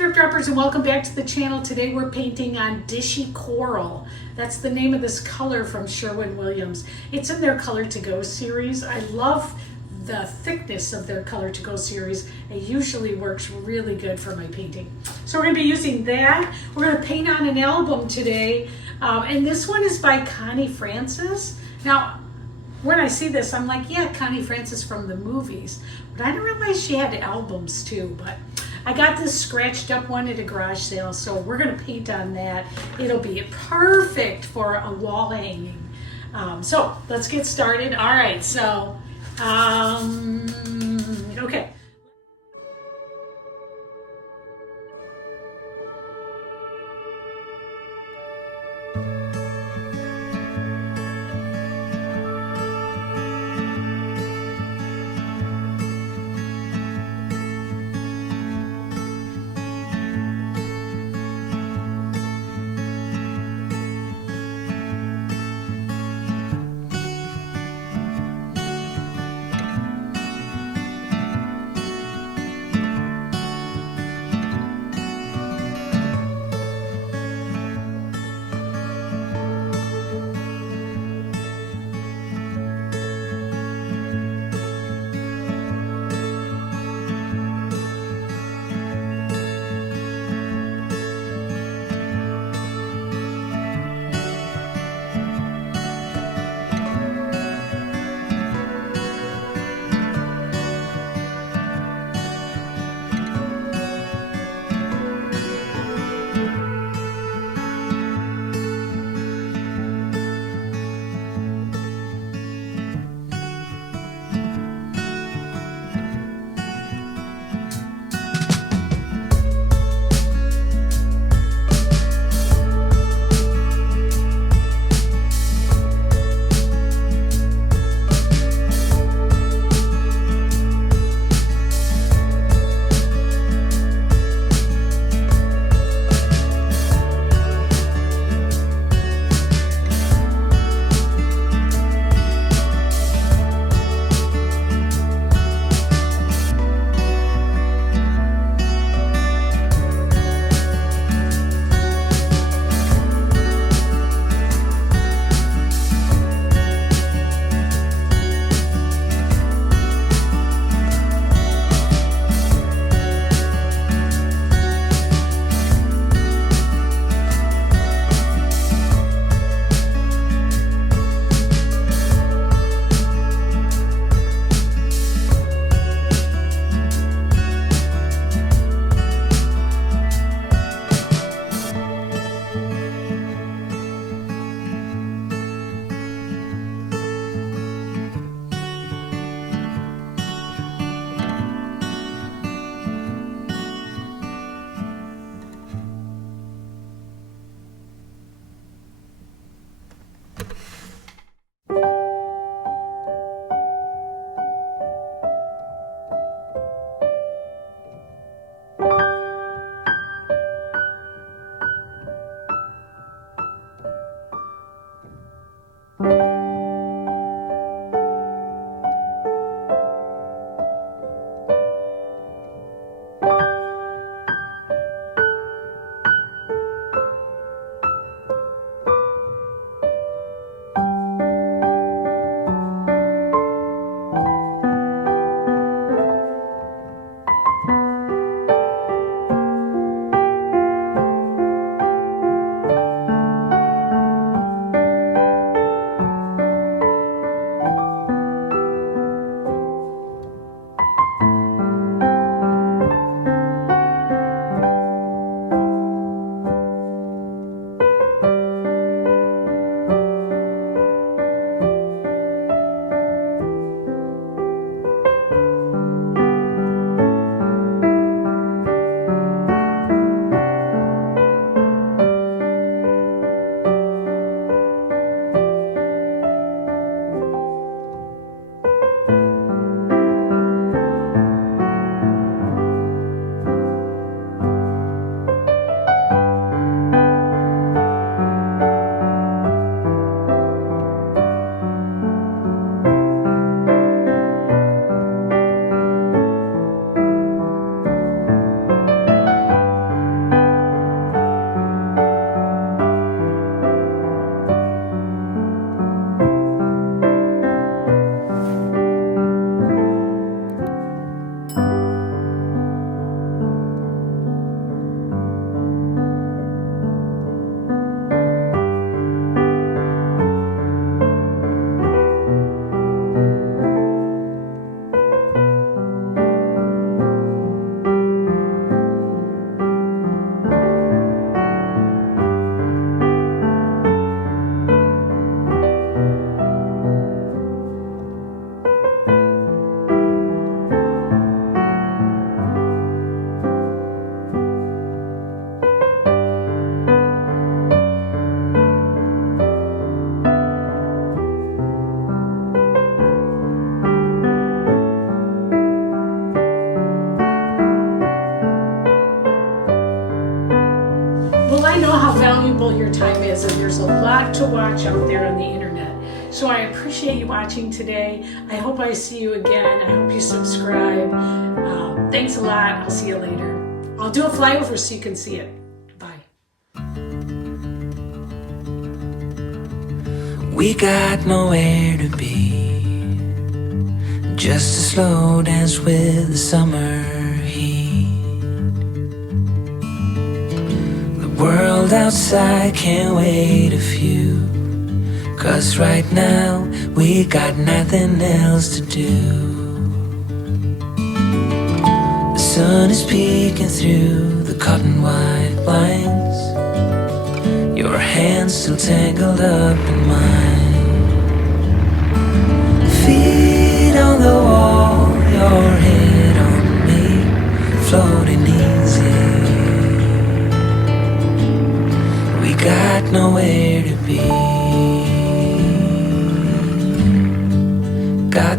thrift droppers, and welcome back to the channel. Today we're painting on Dishy Coral. That's the name of this color from Sherwin Williams. It's in their Color to Go series. I love the thickness of their Color to Go series. It usually works really good for my painting. So we're going to be using that. We're going to paint on an album today, and this one is by Connie Francis. Now, when I see this, I'm like, yeah, Connie Francis from the movies. But I didn't realize she had albums too. But I got this scratched up one at a garage sale, so we're going to paint on that. It'll be perfect for a wall hanging. So let's get started. All right, so, okay. I know how valuable your time is, and there's a lot to watch out there on the internet. So I appreciate you watching today. I hope I see you again. I hope you subscribe. Thanks a lot. I'll see you later. I'll do a flyover so you can see it. Bye. We got nowhere to be, just a slow dance with the summer heat. The world outside can't wait a few, 'cause right now we got nothing else to do. The sun is peeking through the cotton white blinds, your hands still tangled up in mine. Feet on the wall, your head on me, floating easy. We got nowhere to be, got